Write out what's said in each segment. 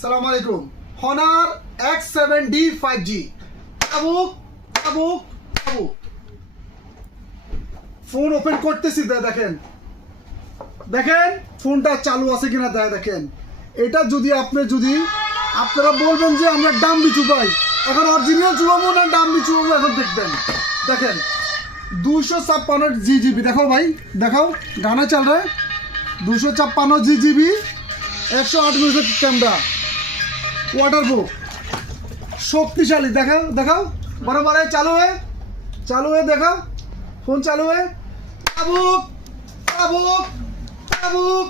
আসসালামু আলাইকুম। Honours X7D 5G phone open করতেছি, দেখেন দেখেন ফোনটা চালু আছে কিনা দেখেন। এটা যদি আপনারা বলবেন যে আমরা ডাম্বি চুপাই, এখন অরিজিনাল চুপাবো না ডাম্বি চুপাবো, এখন দেখবেন। দেখেন 256 GB, দেখো ভাই দেখাও, গানা চল রে। 256 GB, 108 মেগাপিক্সেল ক্যামেরা, ওয়াটারপ্রুফ, শক্তিশালী। দেখাও দেখাও বরাবর চালু হয়ে দেখাও, ফোন চালু হয়ে তাবুক তাবুক তাবুক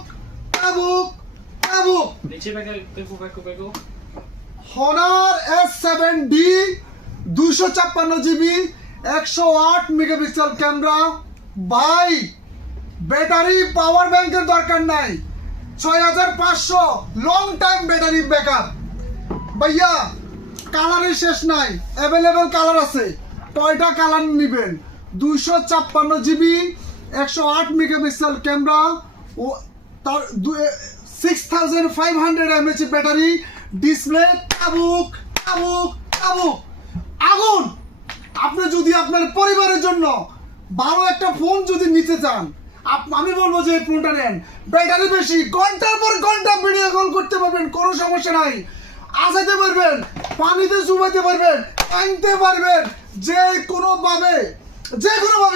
তাবুক তাবুক। Honor S7D 256 GB, 108 megapixel camera. ভাই ব্যাটারি পাওয়ার ব্যাংকের দরকার নাই, 6500 লং টাইম ব্যাটারি ব্যাকআপ। ভাইয়া কালারের শেষ নাই, অ্যাভেলেবেল কালার আছে, কয়টা কালার নেবেন? 256 GB, 108 মেগাপিক্সেল ক্যামেরা ও তার 6500 mAh ব্যাটারি, ডিসপ্লে তাবুক তাবুক তাবুক আগুন। আপনি যদি আপনার পরিবারের জন্য ভালো একটা ফোন যদি নিতে চান, আমি বলবো যে এই ফোনটা নেন। ব্যাটারি বেশি, ঘন্টার পর ঘন্টা ভিডিও কল করতে পারবেন, কোনো সমস্যা নাই। আসাইতে পারবেন, পানিতে চুবাইতে পারবেন, আনতে পারবেন, যে কোনোভাবে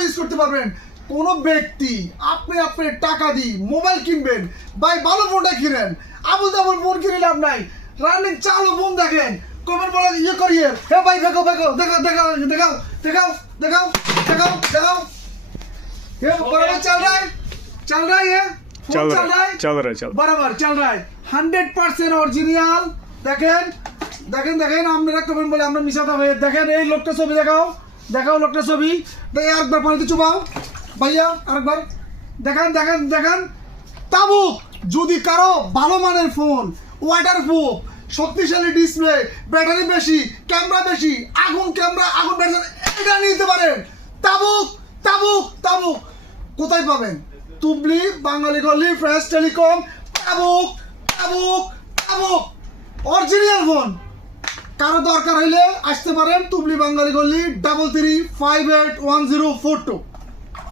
ইউজ করতে পারবেন। কোনো ব্যক্তি আপনি টাকা দিয়ে মোবাইল কিনবেন, ভাই ভালো ফোনটা কিনেন, আবুল তাবুল ফোন কিনে লাভ নাই। রানিং চালু ফোন দেখেন, কমেন্ট বলে ইয়ে করিয়ে, হে ভাই দেখো দেখো দেখাও দেখাও দেখাও দেখাও দেখাও দেখাও দেখাও। ये बराबर चल रहा है ये चल बराबर चल रहा है 100% অরিজিনাল। দেখেন দেখেন দেখেন, আপনারা কমেন্ট বলে আমরা মিশাতে হয়ে দেখেন। এই লোকটা ছবি দেখাও লোকটা ছবি, একবার পানিতে চুবাও ভাইয়া, আরেকবার দেখেন দেখেন দেখেন। তাবুক যদি কারো ভালো মানের ফোন, ওয়াটারপ্রুফ, শক্তিশালী ডিসপ্লে, ব্যাটারি বেশি, ক্যামেরা বেশি, আগুন ক্যামেরা, আগুন ব্যাটারি, এটা নিতে পারেন। তাবুক তাবুক তাবুক কোথায় পাবেন? তুবলি, বাঙালি গলি, ফ্রেশ টেলিকম, তাবুক তাবুক তাবুক অরিজিনাল ফোন। কারো দরকার হইলে আসতে পারেন তুবলি, বাঙালি গলি, 33581042।